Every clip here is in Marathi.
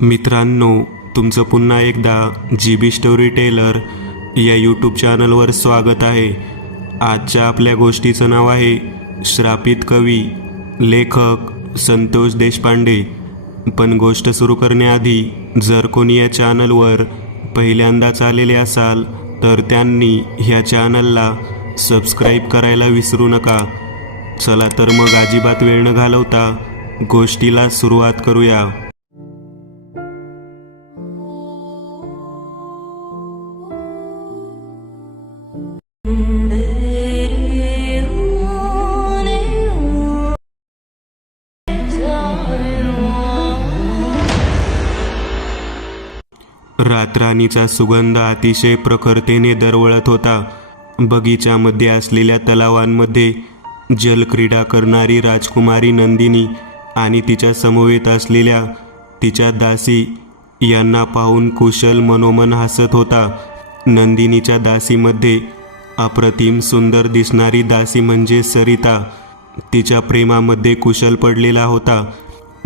मित्रांनो, तुमचं पुन्हा एकदा GB स्टोरी टेलर या यूट्यूब चॅनलवर स्वागत आहे. आजच्या आपल्या गोष्टीचं नाव आहे श्रापित कवी, लेखक संतोष देशपांडे. पण गोष्ट सुरू करण्याआधी जर कोणी या चॅनलवर पहिल्यांदाच आलेले असाल तर त्यांनी ह्या चॅनलला सबस्क्राईब करायला विसरू नका. चला तर मग अजिबात वेळ न घालवता गोष्टीला सुरुवात करूया. रातराणीचा सुगंध अतिशय प्रखरतेने दरवळत होता. बगीच्यामध्ये असलेल्या तलावांमध्ये जलक्रीडा करणारी राजकुमारी नंदिनी आणि तिच्या समवेत असलेल्या तिच्या दासी यांना पाहून कुशल मनोमन हसत होता. नंदिनीच्या दासीमध्ये अप्रतिम सुंदर दिसणारी दासी म्हणजे सरिता. तिच्या प्रेमामध्ये कुशल पडलेला होता.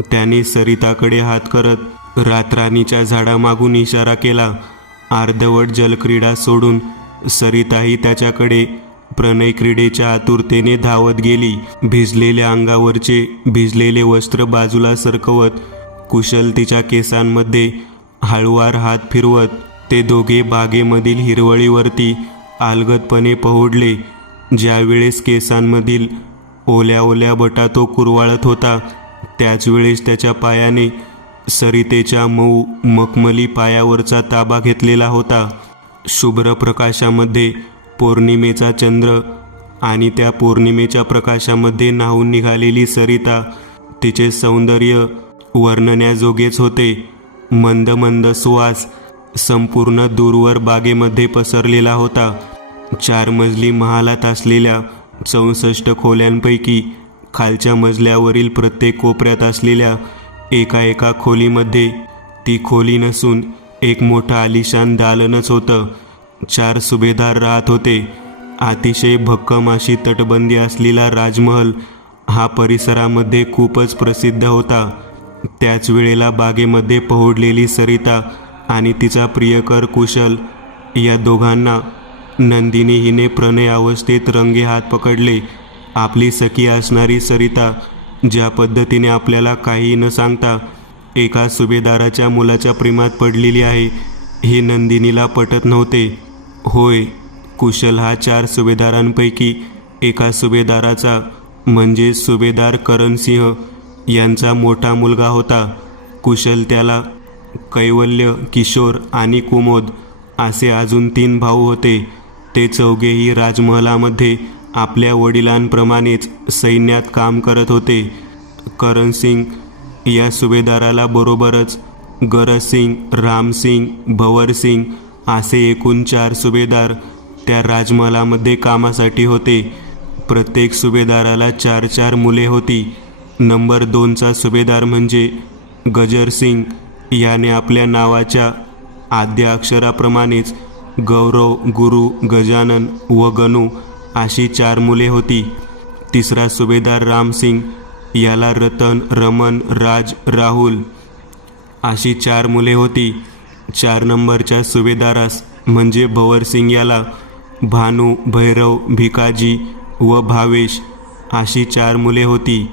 त्याने सरिताकडे हात करत रातराणीच्या झाडामागून इशारा केला. अर्धवट जलक्रीडा सोडून सरिताही त्याच्याकडे प्रणय क्रीडेच्या आतुरतेने धावत गेली. भिजलेल्या अंगावरचे भिजलेले वस्त्र बाजूला सरकवत कुशल तिच्या केसांमध्ये हळुवार हात फिरवत ते दोघे बागेमधील हिरवळीवरती अलगदपणे पहुडले. ज्यावेळेस केसांमधील ओल्या ओल्या बटा तो कुरवाळत होता त्याच वेळेस त्याच्या पायाने सरितेच्या मऊ मखमली पायावरचा ताबा घेतलेला होता. शुभ्र प्रकाशामध्ये पौर्णिमेचा चंद्र आणि त्या पौर्णिमेच्या प्रकाशामध्ये न्हाऊन निघालेली सरिता, तिचे सौंदर्य वर्णण्याजोगेच होते. मंद मंद सुवास संपूर्ण दूरवर बागेमध्ये पसरलेला होता. 4 मजली महालात असलेल्या 64 खोल्यांपैकी खालच्या मजल्यावरील प्रत्येक कोपऱ्यात असलेल्या एका खोलीमध्ये ती खोली नसून एक मोठं आलिशान दालनच होतं. 4 सुभेदार राहत होते. अतिशय भक्कम अशी तटबंदी असलेला राजमहल हा परिसरामध्ये खूपच प्रसिद्ध होता. त्याच वेळेला बागेमध्ये पहुडलेली सरिता आणि तिचा प्रियकर कुशल या दोघांना नंदिनी हिने प्रणय अवस्थेत रंगे हात पकडले. आपली सखी असणारी सरिता ज्या पद्धतीने आपल्याला काही न सांगता एका सुभेदाराच्या मुलाच्या प्रेमात पडलेली आहे हे नंदिनीला पटत नव्हते. होय, कुशल हा 4 सुभेदारांपैकी एका सुभेदाराचा म्हणजे सुभेदार करणसिंह यांचा मोठा मुलगा होता. कुशल त्याला कैवल्य, किशोर आणि कुमोद असे अजून 3 भाऊ होते. ते चौघेही राजमहलामध्ये आपल्या वडिलांप्रमाणेच सैन्यात काम करत होते. करणसिंग या सुभेदाराला बरोबरच गरजसिंग, रामसिंग, भवरसिंग असे एकूण 4 सुभेदार त्या राजमहलामध्ये कामासाठी होते. प्रत्येक सुभेदाराला 4 मुले होती. नंबर 2चा सुभेदार म्हणजे गजरसिंग याने आपल्या नावाच्या आद्य अक्षराप्रमाणेच गौरव, गुरु, गजानन व गणू अशी 4 मुले होती. 3रा सुभेदार रामसिंग याला रतन, रमन, राज, राहुल अशी 4 मुले होती. 4 नंबरच्या सुभेदारास म्हणजे भवरसिंग याला भानू, भैरव, भिकाजी व भावेश अशी 4 मुले होती.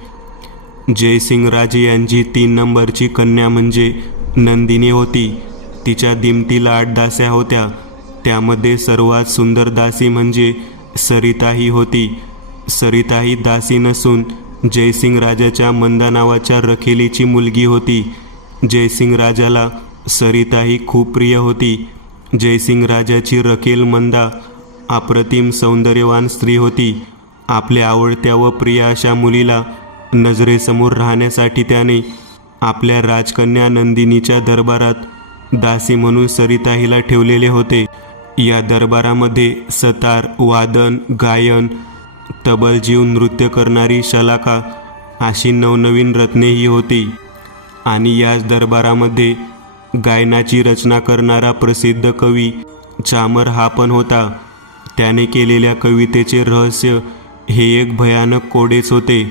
जयसिंगराजे यांची 3 नंबरची कन्या म्हणजे नंदिनी होती. तिच्या दिमतीला 8 दास्या होत्या. त्यामध्ये सर्वात सुंदर दासी म्हणजे सरिता ही होती. सरिता ही दासी नसून जयसिंग राजाच्या मंदा नावाच्या रखेलीची मुलगी होती. जयसिंग राजाला सरिता ही खूप प्रिय होती. जयसिंग राजाची रखेल मंदा अप्रतिम सौंदर्यवान स्त्री होती. आपल्या आवडत्या व प्रिय अशा मुलीला नजरेसमोर राहण्यासाठी त्याने आपल्या राजकन्या नंदिनीच्या दरबारात दासी म्हणून सरिता हिला ठेवलेले होते. या दरबारामध्ये सतार, वादन, गायन, तबलजीव नृत्य करणारी शलाका अशी नवनवीन रत्नेही होती. आणि याच दरबारामध्ये गायनाची रचना करणारा प्रसिद्ध कवी चामर हा पण होता. त्याने केलेल्या कवितेचे रहस्य हे एक भयानक कोडेच होते.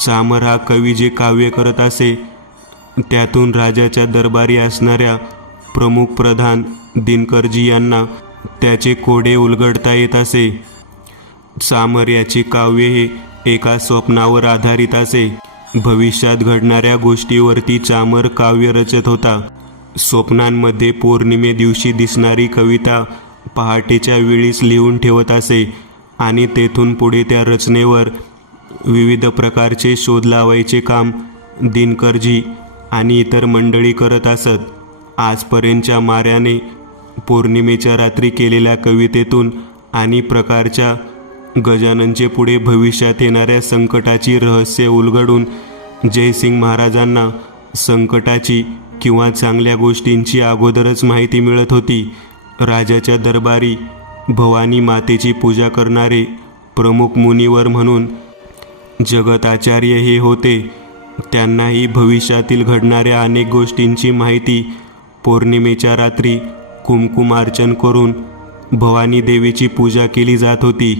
चामर हा कवी जे काव्य करत असे त्यातून राजाच्या दरबारी असणाऱ्या प्रमुख प्रधान दिनकरजी यांना त्याचे कोडे उलगडता येत असे. चामर याची काव्य हे एका स्वप्नावर आधारित असे. भविष्यात घडणाऱ्या गोष्टीवरती चामर काव्य रचत होता. स्वप्नांमध्ये पौर्णिमे दिवशी दिसणारी कविता पहाटेच्या वेळीच लिहून ठेवत असे आणि तेथून पुढे त्या रचनेवर विविध प्रकारचे शोध लावायचे काम दिनकरजी आणि इतर मंडळी करत असत. आजपर्यंतच्या माऱ्याने पौर्णिमेच्या रात्री केलेल्या कवितेतून आणि प्रकारच्या गजाननचे पुढे भविष्यात येणाऱ्या संकटाची रहस्य उलगडून जयसिंग महाराजांना संकटाची किंवा चांगल्या गोष्टींची अगोदरच माहिती मिळत होती. राजाच्या दरबारी भवानी मातेची पूजा करणारे प्रमुख मुनिवर म्हणून जगताचार्य हे होते. त्यांनाही भविष्यातील घडणाऱ्या अनेक गोष्टींची माहिती पौर्णिमेच्या रात्री कुमकुमार्चन करून भवानी देवीची पूजा केली जात होती.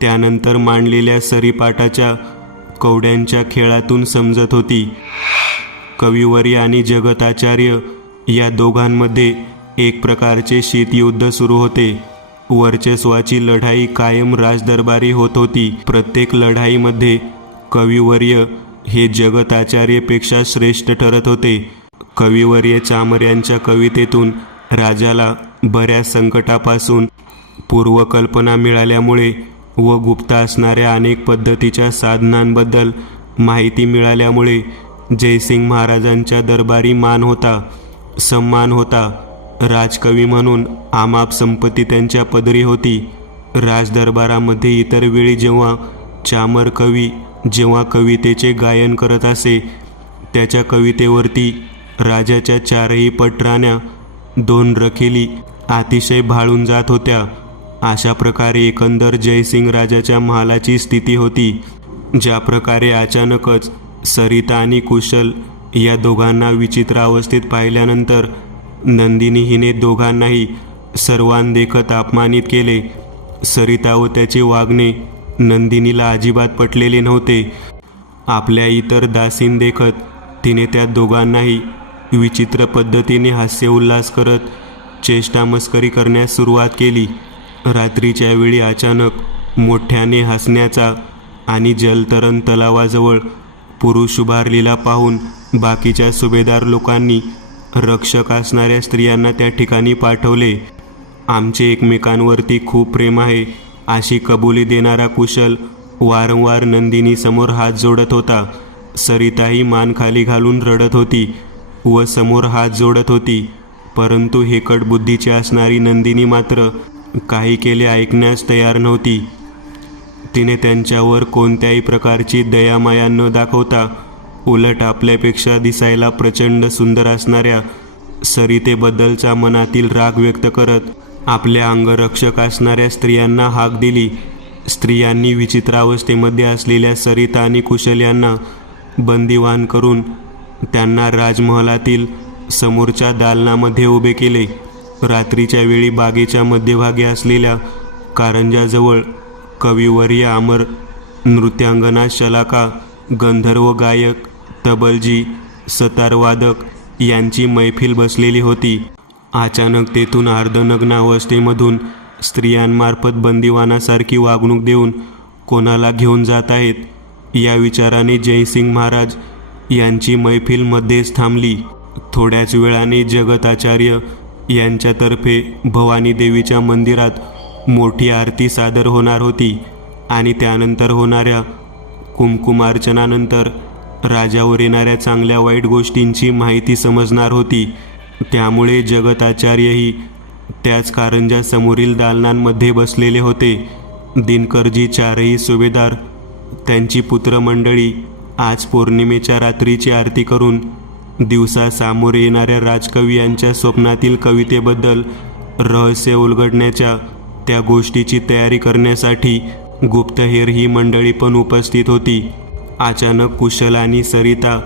त्यानंतर मांडलेल्या सरीपाटाच्या कवड्यांच्या खेळातून समजत होती. कविवर्य आणि जगताचार्य या दोघांमध्ये एक प्रकारचे शीतयुद्ध सुरू होते. वर्चस्वाची लढाई कायम राजदरबारी होत होती. प्रत्येक लढाईमध्ये कविवर्य हे जगताचार्यपेक्षा श्रेष्ठ ठरत होते. कविवर्य चामर यांच्या कवितेतून राजाला बऱ्याच संकटापासून पूर्वकल्पना मिळाल्यामुळे व गुप्त असणाऱ्या अनेक पद्धतीच्या साधनांबद्दल माहिती मिळाल्यामुळे जयसिंग महाराजांच्या दरबारी मान होता, सन्मान होता. राजकवी म्हणून अमाप संपत्ती त्यांच्या पदरी होती. राजदरबारामध्ये इतर वेळी जेव्हा चामर कवी जेव्हा कवितेचे गायन करत असे, त्याच्या कवितेवरती राजाच्या 4ही पटराण्या 2 रखेली अतिशय भाळून जात होत्या. अशा प्रकारे एकंदर जयसिंग राजाच्या महालाची स्थिती होती. ज्या प्रकारे अचानकच सरिता आणि कुशल या दोघांना विचित्र अवस्थेत पाहिल्यानंतर नंदिनी हिने दोघांनाही सर्वांदेखत अपमानित केले. सरिता व त्याचे वागणे नंदिनीला अजिबात पटलेले नव्हते. आपल्या इतर दासींदेखत तिने त्या दोघांनाही विचित्र पद्धतीने हास्य उल्हास करत चेष्टामस्करी करण्यास सुरुवात केली. रात्रीच्या वेळी अचानक मोठ्याने हसण्याचा आणि जलतरण तलावाजवळ पुरुष उभारलेला पाहून बाकीच्या सुभेदार लोकांनी रक्षक असणाऱ्या स्त्रियांना त्या ठिकाणी पाठवले. आमचे एकमेकांवरती खूप प्रेम आहे अशी कबुली देणारा कुशल वारंवार नंदिनीसमोर हात जोडत होता. सरिताही मान खाली घालून रडत होती व समोर हात जोडत होती. परंतु हेकट बुद्धीची असणारी नंदिनी मात्र काही केले ऐकण्यास तयार नव्हती. तिने त्यांच्यावर कोणत्याही प्रकारची दयामाया न दाखवता उलट आपल्यापेक्षा दिसायला प्रचंड सुंदर असणाऱ्या सरितेबद्दलचा मनातील राग व्यक्त करत आपल्या अंगरक्षक असणाऱ्या स्त्रियांना हाक दिली. स्त्रियांनी विचित्र अवस्थेमध्ये असलेल्या सरिता आणि कुशल यांना बंदिवान करून त्यांना राजमहालातील समोरच्या दालनामध्ये उभे केले. रात्रीच्या वेळी बागेच्या मध्यभागी असलेल्या कारंजाजवळ कविवर्य अमर, नृत्यांगना शलाका, गंधर्व गायक, तबलजी, सतारवादक यांची मैफिल बसलेली होती. अचानक तेथून अर्धनग्न अवस्थेमधून स्त्रियांमार्फत बंदिवानासारखी वागणूक देऊन कोणाला घेऊन जात आहेत या विचाराने जयसिंग महाराज यांची मैफिल मध्येच थांबली. थोड्याच वेळाने जगताचार्य यांच्यातर्फे भवानी देवीच्या मंदिरात मोठी आरती सादर होणार होती आणि त्यानंतर होणाऱ्या कुमकुमार्चनानंतर राजावर येणाऱ्या चांगल्या वाईट गोष्टींची माहिती समजणार होती. त्यामुळे जगताचार्यही त्याच कारंजा समोरील दालनांमध्ये बसलेले होते. दिनकरजी 4ही सुभेदार त्यांची पुत्रमंडळी आज पौर्णिमेच्या रात्रीची आरती करून दिवसा सामोरे येणाऱ्या राजकवी यांच्या स्वप्नातील कवितेबद्दल रहस्य उलगडण्याच्या त्या गोष्टीची तयारी करण्यासाठी गुप्तहेर ही मंडळी पण उपस्थित होती. अचानक कुशल आणि सरिता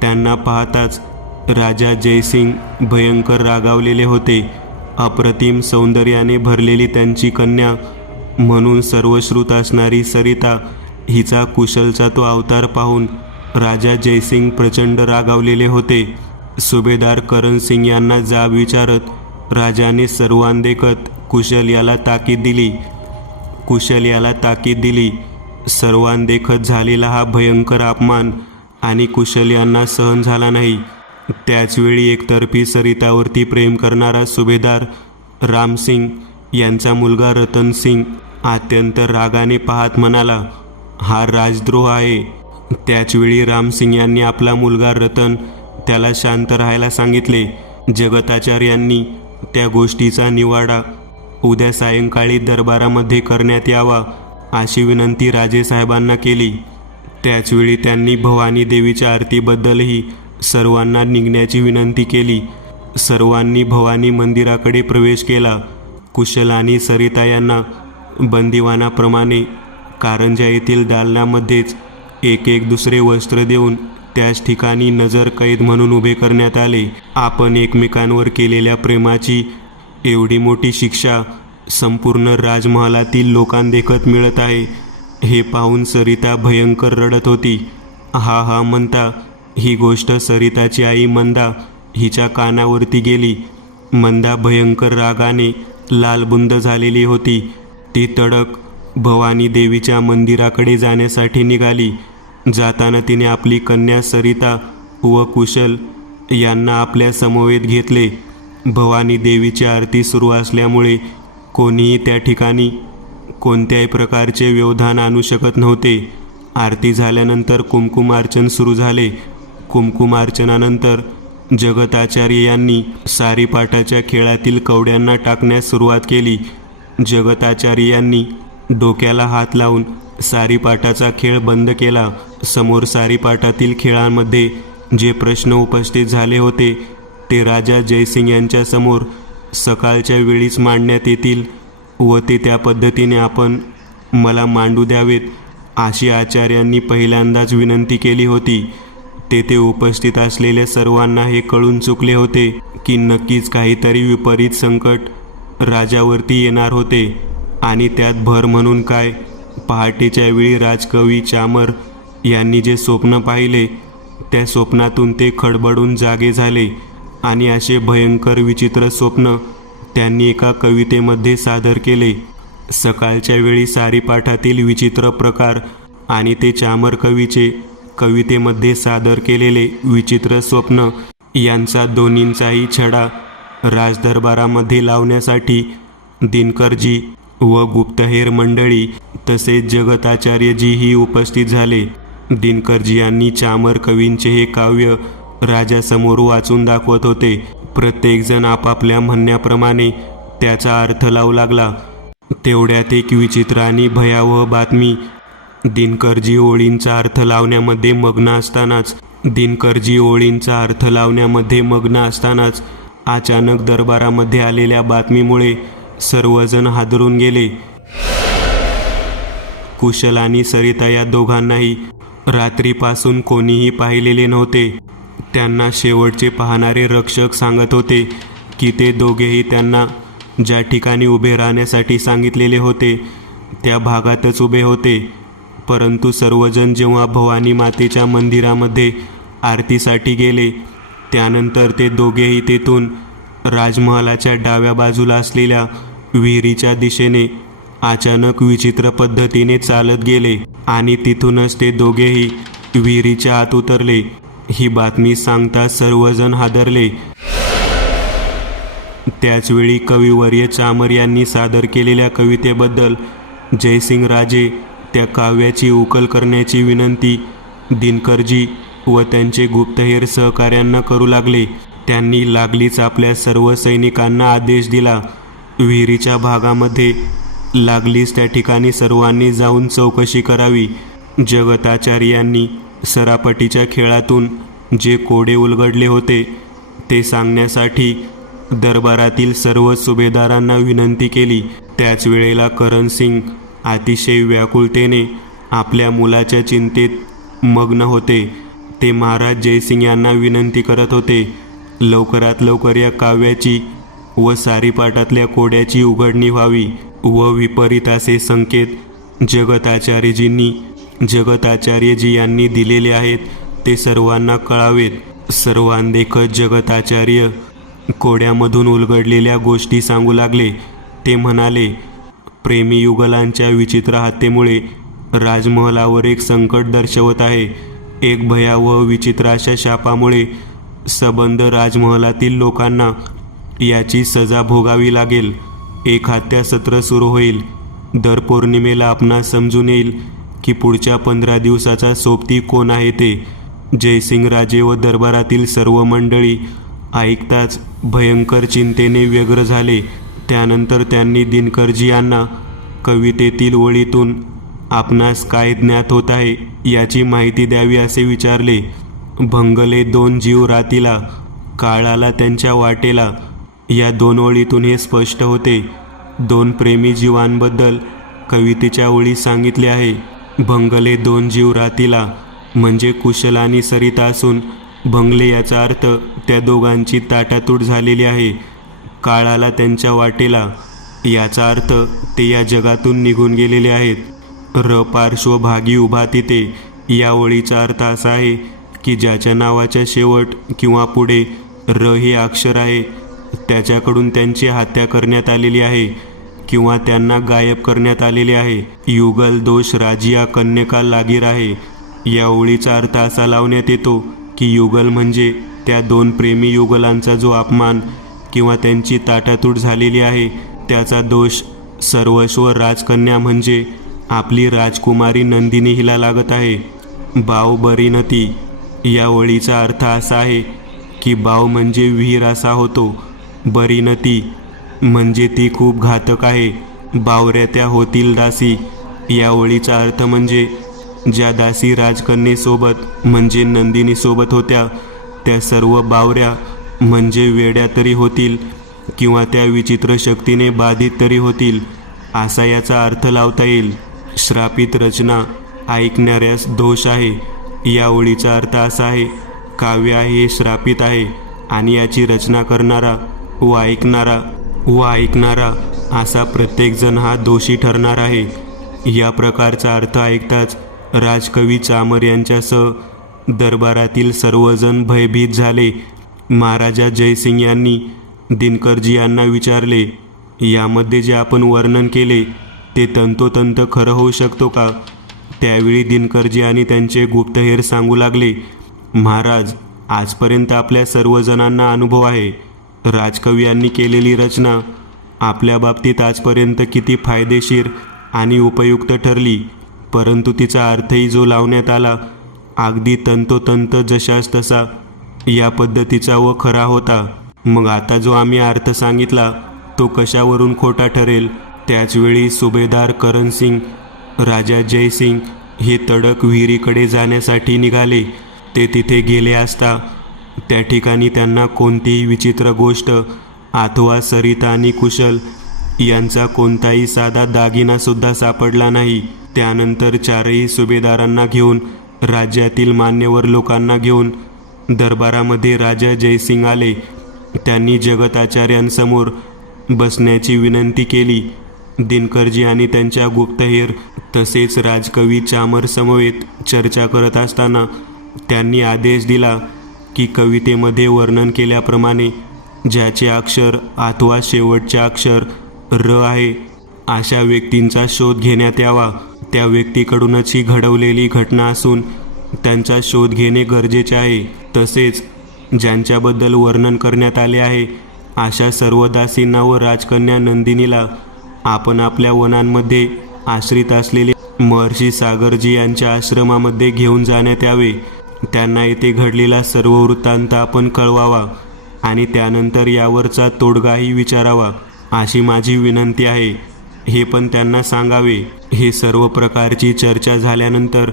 त्यांना पाहताच राजा जयसिंग भयंकर रागावलेले होते. अप्रतिम सौंदर्याने भरलेली त्यांची कन्या म्हणून सर्वश्रुत असणारी सरिता हिचा कुशलचा तो अवतार पाहून राजा जयसिंग प्रचंड रागावलेले होते. सुभेदार करण सिंग यांना जाब विचारत राजाने सर्वांदेखत कुशल याला ताकीद दिली. सर्वांदेखत झालेला हा भयंकर अपमान आणि कुशल यांना सहन झाला नाही. त्याचवेळी एकतर्फी सरितावरती प्रेम करणारा सुभेदार रामसिंग यांचा मुलगा रतन सिंग अत्यंत रागाने पाहत म्हणाला, हा राजद्रोह आहे. त्याचवेळी रामसिंग यांनी आपला मुलगा रतन त्याला शांत राहायला सांगितले. जगताचार्यांनी त्या गोष्टीचा निवाडा उद्या सायंकाळी दरबारामध्ये करण्यात यावा अशी विनंती राजेसाहेबांना केली. त्याचवेळी त्यांनी भवानी देवीच्या आरतीबद्दलही सर्वांना निघण्याची विनंती केली. सर्वांनी भवानी मंदिराकडे प्रवेश केला. कुशल आणि सरिता यांना बंदिवानाप्रमाणे कारंजा येथील दालनामध्येच एक दुसरे वस्त्र देऊन त्याच ठिकाणी नजर कैद म्हणून उभे करण्यात आले. आपण एकमेकांवर केलेल्या प्रेमाची एवढी मोठी शिक्षा संपूर्ण राजमहालातील लोकांदेखत मिळत आहे हे पाहून सरिता भयंकर रडत होती. हा म्हणता ही गोष्ट सरिताची आई मंदा हिच्या कानावरती गेली. मंदा भयंकर रागाने लालबुंद झालेली होती. ती तडक भवानी देवीच्या मंदिराकडे जाण्यासाठी निघाली. जाताना तिने आपली कन्या सरिता व कुशल यांना आपल्या समवेत घेतले. भवानी देवीची आरती सुरू असल्यामुळे कोणीही त्या ठिकाणी कोणत्याही प्रकारचे व्यवधान आणू शकत नव्हते. आरती झाल्यानंतर कुमकुमार्चन सुरू झाले. कुमकुमार्चनानंतर जगताचार्य यांनी सारीपाटाच्या खेळातील कवड्यांना टाकण्यास सुरुवात केली. जगताचार्य यांनी डोक्याला हात लावून सारीपाटाचा खेळ बंद केला. समोर सारीपाटातील खेळांमध्ये जे प्रश्न उपस्थित झाले होते ते राजा जयसिंग यांच्या समोर सकाळच्या वेळीच मांडण्यात येतील व ते त्या पद्धतीने आपण मला मांडू द्यावेत अशी आचार्यांनी पहिल्यांदाच विनंती केली होती. तेथे उपस्थित असलेल्या सर्वांना हे कळून चुकले होते की नक्कीच काहीतरी विपरीत संकट राजावरती येणार होते आणि त्यात भर म्हणून काय, पहाटेच्या वेळी राजकवी चामर यांनी जे स्वप्न पाहिले त्या स्वप्नातून ते खडबडून जागे झाले आणि असे भयंकर विचित्र स्वप्न त्यांनी एका कवितेमध्ये सादर केले. सकाळच्या वेळी सारीपाठातील विचित्र प्रकार आणि ते चामर कवीचे कवितेमध्ये सादर केलेले विचित्र स्वप्न यांचा दोन्हींचाही छडा राजदरबारामध्ये लावण्यासाठी दिनकरजी व गुप्तहेर मंडळी तसेच जगताचार्यजीही उपस्थित झाले. दिनकरजी यांनी चामर कवींचे हे काव्य राजासमोर वाचून दाखवत होते. प्रत्येकजण आपापल्या म्हणण्याप्रमाणे त्याचा अर्थ लावू लागला. तेवढ्यात एक विचित्र आणि भयावह बातमी दिनकरजी ओळींचा अर्थ लावण्यामध्ये मग्न असतानाच अचानक दरबारामध्ये आलेल्या बातमीमुळे सर्वजण हादरून गेले. कुशल आणि सरिता या दोघांनाही रात्रीपासून कोणीही पाहिलेले नव्हते. त्यांना शेवटचे पाहणारे रक्षक सांगत होते की ते दोघेही त्यांना ज्या ठिकाणी उभे राहण्यासाठी सांगितलेले होते त्या भागातच उभे होते. परंतु सर्वजण जेव्हा भवानी मातेच्या मंदिरामध्ये आरतीसाठी गेले त्यानंतर ते दोघेही तेथून राजमहालाच्या डाव्या बाजूला असलेल्या विहिरीच्या दिशेने अचानक विचित्र पद्धतीने चालत गेले आणि तिथूनच ते दोघेही विहिरीच्या आत उतरले. ही बातमी सांगता सर्वजण हादरले. त्याचवेळी कविवर्य चामर यांनी सादर केलेल्या कवितेबद्दल जयसिंग राजे त्या काव्याची उकल करण्याची विनंती दिनकरजी व त्यांचे गुप्तहेर सहकाऱ्यांना करू लागले. त्यांनी लागलीच आपल्या सर्व सैनिकांना आदेश दिला. विहिरीच्या भागामध्ये लागलीच त्या ठिकाणी सर्वांनी जाऊन चौकशी करावी. जगताचार्यांनी सरापटीच्या खेळातून जे कोडे उलगडले होते ते सांगण्यासाठी दरबारातील सर्व सुभेदारांना विनंती केली. त्याच वेळेला करण सिंग अतिशय व्याकुळतेने आपल्या मुलाच्या चिंतेत मग्न होते. ते महाराज जयसिंग यांना विनंती करत होते लवकरात लवकर या काव्याची व सारीपाटातल्या कोड्याची उघडणी व्हावी व विपरीत असे संकेत जगताचार्यजी यांनी दिलेले आहेत ते सर्वांना कळावेत. सर्वांदेखत जगताचार्य कोड्यामधून उलगडलेल्या गोष्टी सांगू लागले. ते म्हणाले, प्रेमी युगलांच्या विचित्र हत्येमुळे राजमहलावर एक संकट दर्शवत आहे. एक भयावह विचित्र अशा शापामुळे सबंध राजमहलातील लोकांना याची सजा भोगावी लागेल. एक हत्यासत्र सुरू होईल. दर पौर्णिमेला आपणास समजून येईल की पुढच्या 15 दिवसाचा सोबती कोण आहे ते. जयसिंग राजे व दरबारातील सर्व मंडळी ऐकताच भयंकर चिंतेने व्यग्र झाले. त्यानंतर त्यांनी दिनकरजी यांना कवितेतील ओळीतून आपणास काय ज्ञात होत आहे याची माहिती द्यावी असे विचारले. भंगले 2 जीव रातीला, काळ आला त्यांच्या वाटेला. या 2 ओळीतून हे स्पष्ट होते. 2 प्रेमी जीवांबद्दल कवितेच्या ओळी सांगितले आहे. भंगले 2 जीव रातीला म्हणजे कुशल आणि सरिता असून भंगले याचा अर्थ त्या दोघांची ताटातूट झालेली आहे. काळ आला त्यांच्या वाटेला याचा अर्थ ते या जगातून निघून गेलेले आहेत. पार्श्वभागी उभा तिथे या ओळीचा अर्थ असा आहे की ज्याच्या नावाच्या शेवट किंवा पुढे हे अक्षर आहे त्याच्याकडून त्यांची हत्या करण्यात आलेली आहे किंवा त्यांना गायब करण्यात आलेले आहे. युगल दोष राजिया कन्यका लागीर आहे. या ओळीचा अर्थ असा लावण्यात येतो की युगल म्हणजे त्या 2 प्रेमी युगलांचा जो अपमान किंवा त्यांची ताटातूट झालेली आहे त्याचा दोष सर्वस्व राजकन्या म्हणजे आपली राजकुमारी नंदिनी हिला लागत आहे. बाव बरीनती या ओळीचा अर्थ असा आहे की बाव म्हणजे विहीर असा होतो. बरीनती म्हणजे ती खूप घातक आहे. बावऱ्या त्या होतील दासी या ओळीचा अर्थ म्हणजे ज्या दासी राजकन्येसोबत म्हणजे नंदिनीसोबत होत्या त्या सर्व बावऱ्या म्हणजे वेड्या तरी होतील किंवा त्या विचित्र शक्तीने बाधित तरी होतील असा याचा अर्थ लावता येईल. श्रापित रचना ऐकणाऱ्यास दोष आहे या ओळीचा अर्थ असा आहे काव्य हे श्रापित आहे आणि याची रचना करणारा व ऐकणारा असा प्रत्येकजण हा दोषी ठरणार आहे. या प्रकारचा अर्थ ऐकताच राजकवी चामर यांच्यासह दरबारातील सर्वजण भयभीत झाले. महाराजा जयसिंग यांनी दिनकरजी यांना विचारले, यामध्ये जे आपण वर्णन केले ते तंतोतंत खरं होऊ शकतो का? त्यावेळी दिनकरजी आणि त्यांचे गुप्तहेर सांगू लागले, महाराज, आजपर्यंत आपल्या सर्वजणांना अनुभव आहे. राजकवी यांनी केलेली रचना आपल्या बाबतीत आजपर्यंत किती फायदेशीर आणि उपयुक्त ठरली, परंतु तिचा अर्थही जो लावण्यात आला अगदी तंतोतंत जशास तसा या पद्धतीचा व खरा होता. मग आता जो आम्ही अर्थ सांगितला तो कशावरून खोटा ठरेल? त्याचवेळी सुभेदार करणसिंग, राजा जयसिंग हे तडक विहिरीकडे जाण्यासाठी निघाले. ते तिथे गेले असता त्या ठिकाणी त्यांना कोणतीही विचित्र गोष्ट अथवा सरिता आणि कुशल यांचा कोणताही साधा दागिनासुद्धा सापडला नाही. त्यानंतर 4ही सुभेदारांना घेऊन राज्यातील मान्यवर लोकांना घेऊन दरबारामध्ये राजा जयसिंग आले. त्यांनी जगताचार्यांसमोर बसण्याची विनंती केली. दिनकरजी आणि त्यांच्या गुप्तहेर तसेच राजकवी चामर समवेत चर्चा करत असताना त्यांनी आदेश दिला की कवितेमध्ये वर्णन केल्याप्रमाणे ज्याचे अक्षर अथवा शेवटचे अक्षर आहे अशा व्यक्तींचा शोध घेण्यात यावा. त्या व्यक्तीकडूनच ही घडवलेली घटना असून त्यांचा शोध घेणे गरजेचे आहे. तसेच ज्यांच्याबद्दल वर्णन करण्यात आले आहे अशा सर्व दासींना व राजकन्या नंदिनीला आपण आपल्या वनांमध्ये आश्रित असलेले महर्षी सागरजी यांच्या आश्रमामध्ये घेऊन जाण्यात यावे. त्यांना येथे घडलेला सर्व वृत्तांत आपण कळवावा आणि त्यानंतर यावरचा तोडगाही विचारावा अशी माझी विनंती आहे. हे पण त्यांना सांगावे. हे सर्व प्रकारची चर्चा झाल्यानंतर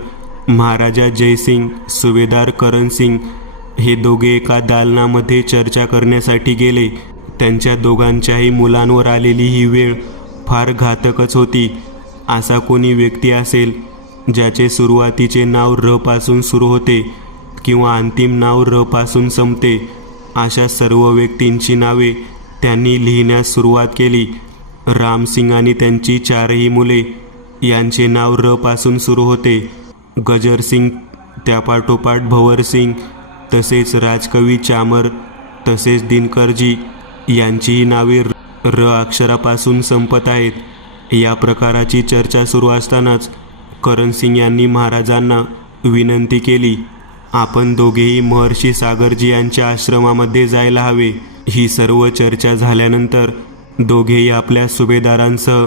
महाराजा जयसिंग, सुभेदार करणसिंग हे दोघे एका दालनामध्ये चर्चा करण्यासाठी गेले. त्यांच्या दोघांच्याही मुलांवर आलेली ही वेळ फार घातकच होती. असा कोणी व्यक्ती असेल ज्याचे सुरुवातीचे नाव पासून सुरू होते किंवा अंतिम नाव पासून संपते, अशा सर्व व्यक्तींची नावे त्यांनी लिहिण्यास सुरुवात केली. रामसिंग आणि त्यांची 4ही मुले यांचे नाव पासून सुरू होते. गजरसिंग त्यापाठोपाठ भंवरसिंग, तसेच राजकवी चामर, तसेच दिनकरजी यांचीही नावे र अक्षरापासून संपत आहेत. या प्रकाराची चर्चा सुरू असतानाच करणसिंग यांनी महाराजांना विनंती केली, आपण दोघेही महर्षी सागरजी यांच्या आश्रमामध्ये जायला हवे. ही सर्व चर्चा झाल्यानंतर दोघेही आपल्या सुभेदारांसह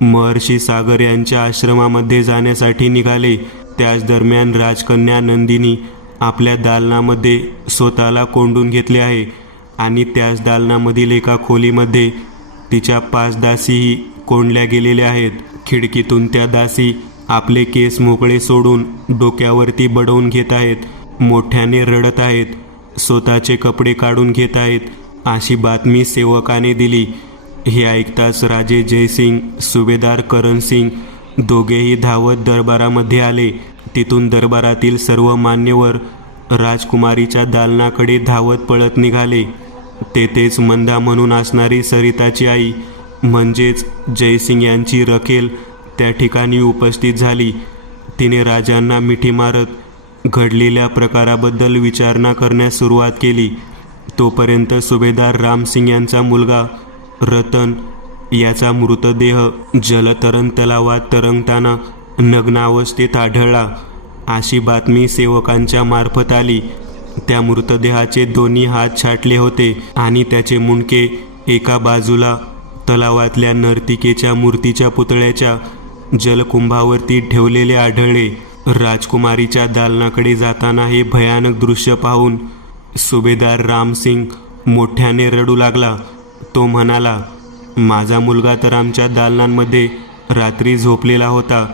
महर्षी सागर यांच्या आश्रमामध्ये जाण्यासाठी निघाले. त्याच दरम्यान राजकन्या नंदिनी आपल्या दालनामध्ये स्वतःला कोंडून घेतले आहे आणि त्याच दालनामधील एका खोलीमध्ये तिच्या 5 दासीही कोंडल्या गेलेल्या आहेत. खिडकीतून त्या दासी आपले केस मोकळे सोडून डोक्यावरती बडवून घेत आहेत, मोठ्याने रडत आहेत, स्वतःचे कपडे काढून घेत आहेत, अशी बातमी सेवकाने दिली. हे ऐकताच राजे जयसिंग, सुभेदार करणसिंग दोघेही धावत दरबारामध्ये आले. तिथून दरबारातील सर्व मान्यवर राजकुमारीच्या दालनाकडे धावत पळत निघाले. तेथेच मंदा म्हणून असणारी सरिताची आई म्हणजेच जयसिंग यांची रखेल त्या ठिकाणी उपस्थित झाली. तिने राजांना मिठी मारत घडलेल्या प्रकाराबद्दल विचारणा करण्यास सुरुवात केली. तोपर्यंत सुभेदार रामसिंग यांचा मुलगा रतन याचा मृतदेह जलतरण तलावात तरंगताना नग्न अवस्थेत आढळला, अशी बातमी सेवकांच्या मार्फत आली. त्या मृतदेहाचे दोन्ही हात छाटले होते आणि त्याचे मुंडके एका बाजूला तलावातल्या नर्तिकेच्या मूर्तीच्या पुतळ्याच्या जलकुंभावरती ठेवलेले आढळले. राजकुमारीच्या दालनाकडे जाताना हे भयानक दृश्य पाहून सुभेदार रामसिंग मोठ्याने रडू लागला. तो म्हणाला, माझा मुलगा तर आमच्या दालनांमध्ये रात्री झोपलेला होता,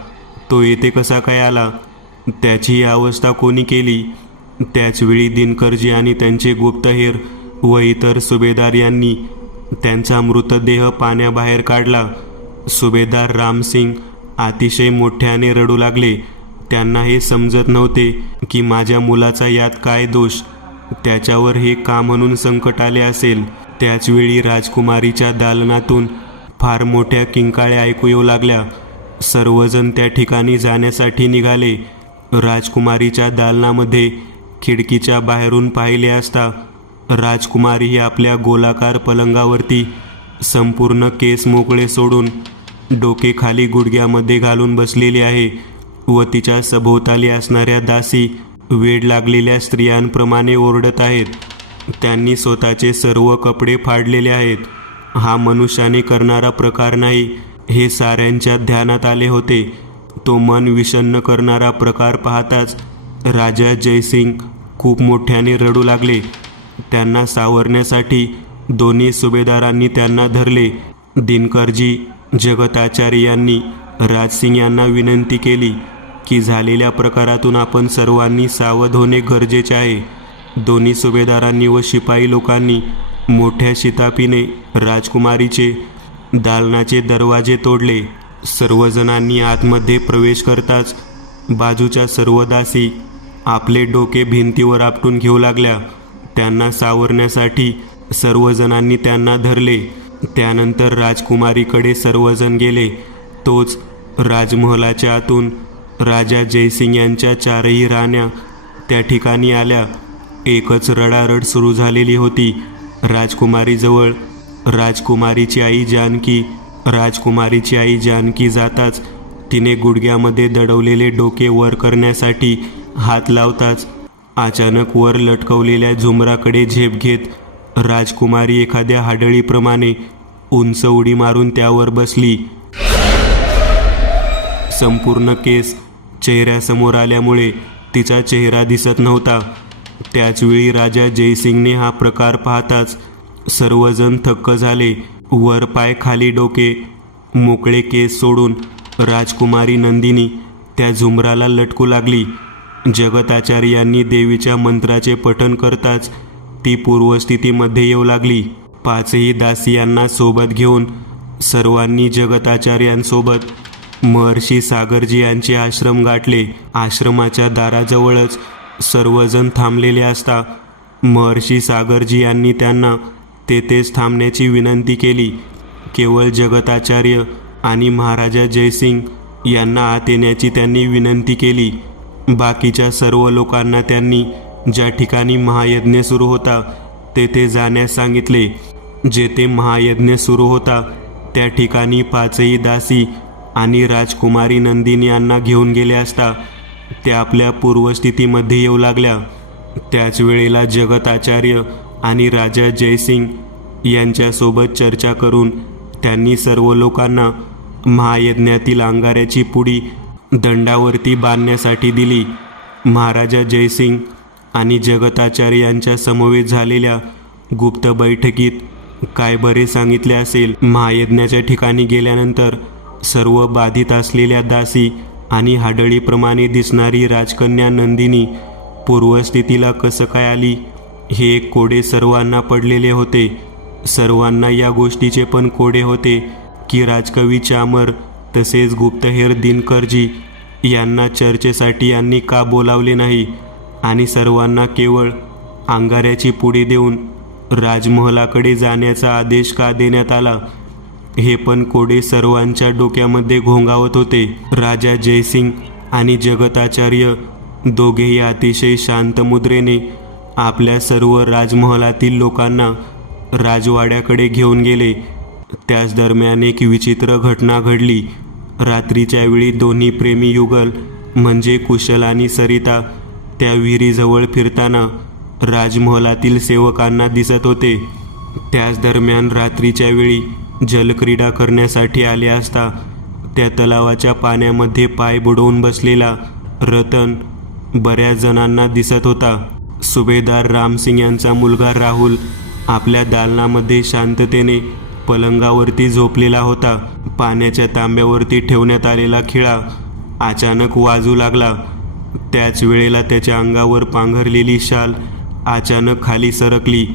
तो येथे कसा काय आला? त्याची ही अवस्था कोणी केली? त्याचवेळी दिनकरजी आणि त्यांचे गुप्तहेर व इतर सुभेदार यांनी त्यांचा मृतदेह पाण्याबाहेर काढला. सुभेदार रामसिंग अतिशय मोठ्याने रडू लागले. त्यांना हे समजत नव्हते की माझ्या मुलाचा यात काय दोष, त्याच्यावर हे का म्हणून संकट आले असेल. त्याचवेळी राजकुमारीच्या दालनातून फार मोठ्या किंकाळ्या ऐकू येऊ लागल्या. सर्वजण त्या ठिकाणी जाण्यासाठी निघाले. राजकुमारीच्या दालनामध्ये खिडकीच्या बाहेरून पाहिले असता राजकुमारी ही आपल्या गोलाकार पलंगावरती संपूर्ण केस मोकळे सोडून डोके खाली गुडघ्यामध्ये घालून बसलेली आहे व तिच्या सभोवताली असणाऱ्या दासी वेड लागलेल्या स्त्रियांप्रमाणे ओरडत आहेत. त्यांनी स्वतःचे सर्व कपडे फाडलेले आहेत. हा मनुष्याने करणारा प्रकार नाही हे साऱ्यांच्या ध्यानात आले होते. तो मन विषण्ण करणारा प्रकार पाहताच राजा जयसिंग खूप मोठ्याने रडू लागले. त्यांना सावरण्यासाठी दोन्ही सुभेदारांनी त्यांना धरले. दिनकरजी, जगताचार्य यांनी राजसिंग यांना विनंती केली की झालेल्या प्रकारातून आपण सर्वांनी सावध होणे गरजेचे आहे. दोन्ही सुभेदारांनी व शिपाई लोकांनी मोठ्या शिताफीने राजकुमारीचे दालनाचे दरवाजे तोडले. सर्वजणांनी आतमध्ये प्रवेश करताच बाजूच्या सर्व दासी आपले डोके भिंतीवर आपटून घेऊ लागल्या. त्यांना सावरण्यासाठी सर्वजणांनी त्यांना धरले. त्यानंतर राजकुमारीकडे सर्वजण गेले. तोच राजमहलाच्या आतून राजा जयसिंग यांच्या 4ही राण्या त्या ठिकाणी आल्या. एकच रडारड सुरू झालेली होती. राजकुमारीजवळ राजकुमारीची आई जानकी जाताच तिने गुडघ्यामध्ये दडवलेले डोके वर करण्यासाठी हात लावताच अचानक वर लटकवलेल्या झुमराकडे झेप घेत राजकुमारी एखाद्या हाडळीप्रमाणे उंच उडी मारून त्यावर बसली. संपूर्ण केस चेहऱ्यासमोर आल्यामुळे तिचा चेहरा दिसत नव्हता. त्याचवेळी राजा जयसिंगने हा प्रकार पाहताच सर्वजण थक्क झाले. वर पाय खाली डोके, मोकळे केस सोडून राजकुमारी नंदिनी त्या झुमराला लटकू लागली. जगताचार्यांनी देवीच्या मंत्राचे पठण करताच ती पूर्वस्थितीमध्ये येऊ लागली. 5ही दासियांना सोबत घेऊन सर्वांनी जगताचार्यांसोबत महर्षी सागरजी यांचे आश्रम गाठले. आश्रमाच्या दाराजवळच सर्वजण थांबलेले असता महर्षी सागरजी यांनी त्यांना तेथेच थांबण्याची विनंती केली. केवळ जगताचार्य आणि महाराजा जयसिंग यांना आत येण्याची त्यांनी विनंती केली. बाकीच्या सर्व लोकांना त्यांनी ज्या ठिकाणी महायज्ञ सुरू होता तेथे जाण्यास सांगितले. जेथे महायज्ञ सुरू होता त्या ठिकाणी 5ही दासी आणि राजकुमारी नंदिनी यांना घेऊन गेले असता त्या आपल्या पूर्वस्थितीमध्ये येऊ लागल्या. त्याच वेळेला जगत आचार्य आणि राजा जयसिंग यांच्यासोबत चर्चा करून त्यांनी सर्व लोकांना महायज्ञातील अंगाऱ्याची पुडी दंडावरती बांधण्यासाठी दिली. महाराजा जयसिंग आणि जगताचार्य यांच्या समवेत झालेल्या गुप्त बैठकीत काय बरे सांगितले असेल. महायज्ञाच्या ठिकाणी गेल्यानंतर सर्व बाधित असलेल्या दासी आणि हाडळीप्रमाणे दिसणारी राजकन्या नंदिनी पूर्वस्थितीला कसं काय आली हे एक कोडे सर्वांना पडलेले होते. सर्वांना या गोष्टीचे पण कोडे होते की राजकवी चामर तसेच गुप्तहेर दिनकरजी यांना चर्चेसाठी यांनी का बोलावले नाही आणि सर्वांना केवळ अंगाऱ्याची पुडी देऊन राजमहलाकडे जाण्याचा आदेश का देण्यात आला हे पण कोडे सर्वांच्या डोक्यामध्ये घोंगावत होते. राजा जयसिंग आणि जगताचार्य दोघेही अतिशय शांत मुद्रेने आपल्या सर्व राजमहलातील लोकांना राजवाड्याकडे घेऊन गेले. त्याच दरम्यान एक विचित्र घटना घडली. रात्रीच्या वेळी दोन्ही प्रेमी युगल म्हणजे कुशल आणि सरिता त्या विहिरीजवळ फिरताना राजमहलातील सेवकांना दिसत होते. त्याच दरम्यान रात्रीच्या वेळी जलक्रीडा करण्यासाठी आले असता त्या तलावाच्या पाण्यामध्ये पाय बुडवून बसलेला रतन बऱ्याच जणांना दिसत होता. सुभेदार रामसिंग यांचा मुलगा राहुल आपल्या दालनामध्ये शांततेने पलंगावरती झोपलेला होता. पाण्याच्या तांब्यावरती ठेवण्यात आलेला खिळा अचानक वाजू लागला. त्याच वेळेला त्याच्या अंगावर पांघरलेली शाल अचानक खाली सरकली.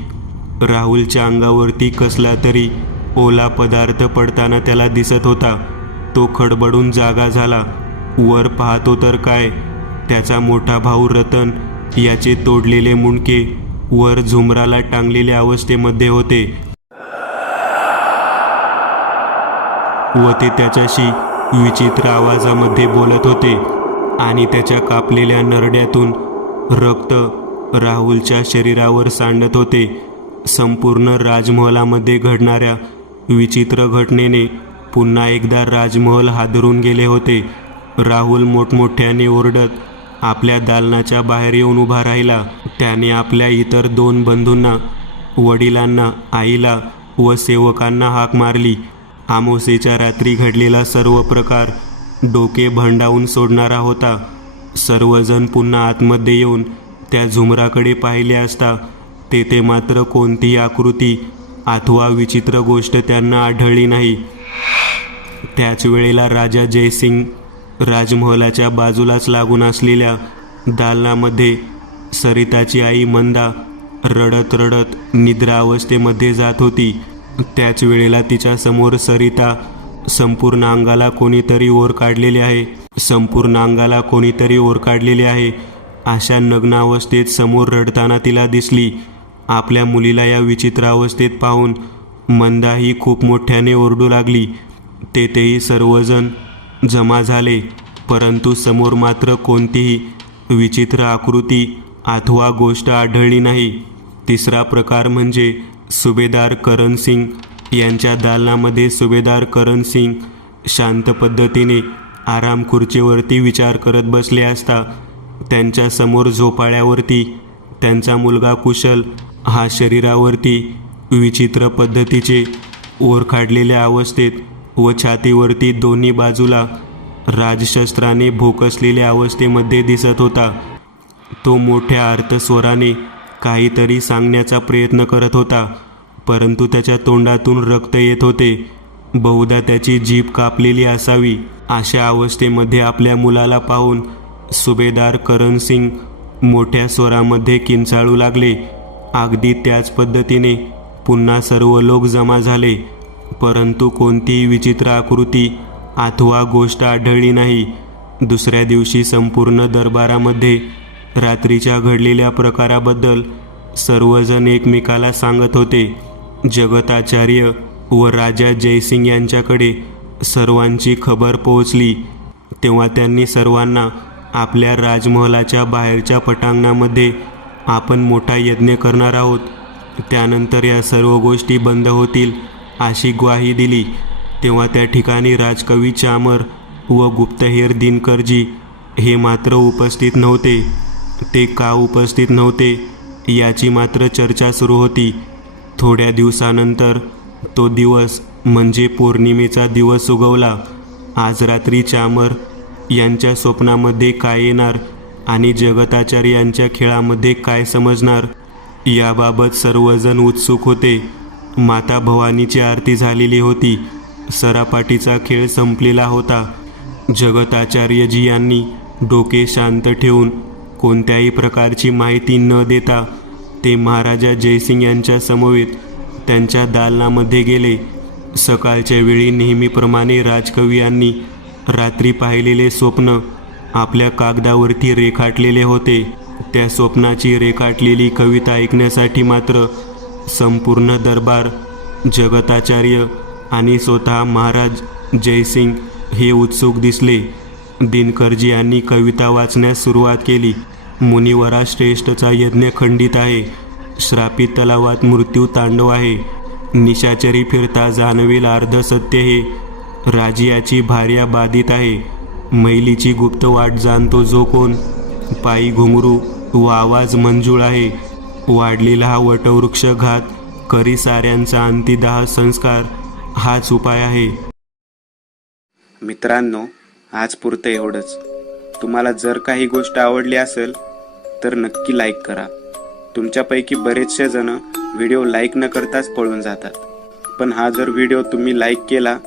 राहुलच्या अंगावरती कसला तरी ओला पदार्थ पडताना त्याला दिसत होता. तो खडबडून जागा झाला. वर पाहतो तर काय, त्याचा मोठा भाऊ रतन याचे तोडलेले मुंडके वर झुमराला टांगलेल्या अवस्थेमध्ये होते व ते त्याच्याशी विचित्र आवाजामध्ये बोलत होते आणि त्याच्या कापलेल्या नरड्यातून रक्त राहुलच्या शरीरावर सांडत होते. संपूर्ण राजमहलामध्ये घडणाऱ्या विचित्र घटनेने पुन्हा एकदा राजमहल हादरून गेले होते. राहुल मोठमोठ्याने ओरडत आपल्या दालनाच्या बाहेर येऊन उभा राहिला. त्याने आपल्या इतर 2 बंधूंना, वडिलांना, आईला व सेवकांना हाक मारली. अमावास्येच्या रात्री घडलेला सर्व प्रकार डोके भंडावून सोडणारा होता. सर्वजण पुन्हा आतमध्ये येऊन त्या झुमराकडे पाहिले असता तेथे मात्र कोणतीही आकृती अथवा विचित्र गोष्ट त्यांना आढळली नाही. त्याच वेळेला राजा जयसिंग राजमहलाच्या बाजूलाच लागून असलेल्या दालनामध्ये सरिताची आई मंदा रडत रडत निद्रा अवस्थेमध्ये जात होती. त्याच वेळेला तिच्या समोर सरिता संपूर्ण अंगाला कोणीतरी ओर काढलेले आहे अशा नग्न अवस्थेत समोर रडताना तिला दिसली. आपल्या मुलीला या विचित्र अवस्थेत पाहून मंदाही खूप मोठ्याने ओरडू लागली. तेथेही सर्वजण जमा झाले, परंतु समोर मात्र कोणतीही विचित्र आकृती अथवा गोष्ट आढळली नाही. तिसरा प्रकार म्हणजे सुभेदार करण सिंग यांच्या दालनामध्ये सुभेदार करण सिंग शांत पद्धतीने आराम खुर्चीवरती विचार करत बसले असता त्यांच्या समोर झोपाळ्यावरती त्यांचा मुलगा कुशल हा शरीरावरती विचित्र पद्धतीचे ओरखाडलेल्या अवस्थेत व छातीवरती दोन्ही बाजूला राजशस्त्राने भोकसलेल्या अवस्थेमध्ये दिसत होता. तो मोठ्या अर्थस्वराने काहीतरी सांगण्याचा प्रयत्न करत होता, परंतु त्याच्या तोंडातून रक्त येत होते. बहुधा त्याची जीभ कापलेली असावी. अशा अवस्थेमध्ये आपल्या मुलाला पाहून सुभेदार करण सिंग मोठ्या स्वरामध्ये किंचाळू लागले. अगदी त्याच पद्धतीने पुन्हा सर्व लोक जमा झाले, परंतु कोणतीही विचित्र आकृती अथवा गोष्ट आढळली नाही. दुसऱ्या दिवशी संपूर्ण दरबारामध्ये रात्रीच्या घडलेल्या प्रकाराबद्दल सर्वजण एकमेकाला सांगत होते. जगताचार्य व राजा जयसिंग यांच्याकडे सर्वांची खबर पोहोचली. तेव्हा त्यांनी सर्वांना आपल्या राजमहालाच्या बाहेरच्या पटांगणामध्ये आपण मोठा यज्ञ करणार आहोत. त्यानंतर या सर्व गोष्टी बंद होतील अशी ग्वाही दिली. तेव्हा त्या ठिकाणी राजकवी चामर व गुप्तहेर दिनकरजी हे मात्र उपस्थित नव्हते. ते का उपस्थित नव्हते याची मात्र चर्चा सुरू होती. थोड्या दिवसानंतर तो दिवस म्हणजे पौर्णिमेचा दिवस उगवला. आज रात्री चामर यांच्या स्वप्नामध्ये काय येणार आणि जगताचार्य यांच्या खेळामध्ये काय समजणार याबाबत सर्वजण उत्सुक होते. माता भवानीची आरती झालेली होती. सरापाटीचा खेळ संपलेला होता. जगताचार्यजी यांनी डोके शांत ठेवून कोणत्याही प्रकारची माहिती न देता ते महाराजा जयसिंग यांच्या समवेत त्यांच्या दालनामध्ये गेले. सकाळच्या वेळी नेहमीप्रमाणे राजकवी यांनी रात्री पाहिलेले स्वप्न आपल्या कागदावरती रेखाटलेले होते. त्या स्वप्नाची रेखाटलेली कविता ऐकण्यासाठी मात्र संपूर्ण दरबार, जगताचार्य आणि स्वतः महाराज जयसिंग हे उत्सुक दिसले. दिनकरजी यांनी कविता वाचण्यास सुरुवात केली. मुनिवरा श्रेष्ठचा यज्ञ खंडित आहे. श्रापित तलावात मृत्यू तांडव आहे. निशाचरी फिरता जाणवेल अर्ध सत्य हे. राजियाची भार्या बाधित आहे. मैलीची गुप्त वाट जाणतो जो कोण. पायी घुंगरू व आवाज मंजूळ आहे. वाढलेला हा वटवृक्ष घात करी साऱ्यांचा अंतिदाह संस्कार हाच उपाय आहे. मित्रांनो, आज पुरतं एवढंच. तुम्हाला जर काही गोष्ट आवडली असेल तर नक्की लाईक करा. तुमच्यापैकी बरेचसे जण व्हिडिओ लाईक न करताच पळून जातात. पण हा जर व्हिडिओ तुम्ही लाईक केला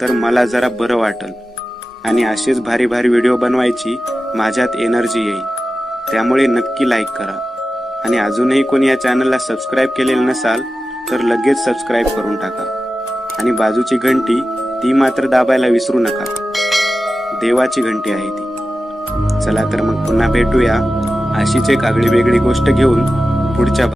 तर मला जरा बरं वाटेल आणि असेच भारी भारी व्हिडिओ बनवायची माझ्यात एनर्जी येईल. त्यामुळे नक्की लाईक करा. आणि अजूनही कोणी या चॅनलला सबस्क्राईब केलेलं नसाल तर लगेच सबस्क्राईब करून टाका. आणि बाजूची घंटी ती मात्र दाबायला विसरू नका. देवाची घंटी आहे ती. चला तर मग पुन्हा भेटूया अशीच एक आगळी वेगळी गोष्ट घेऊन पुढच्या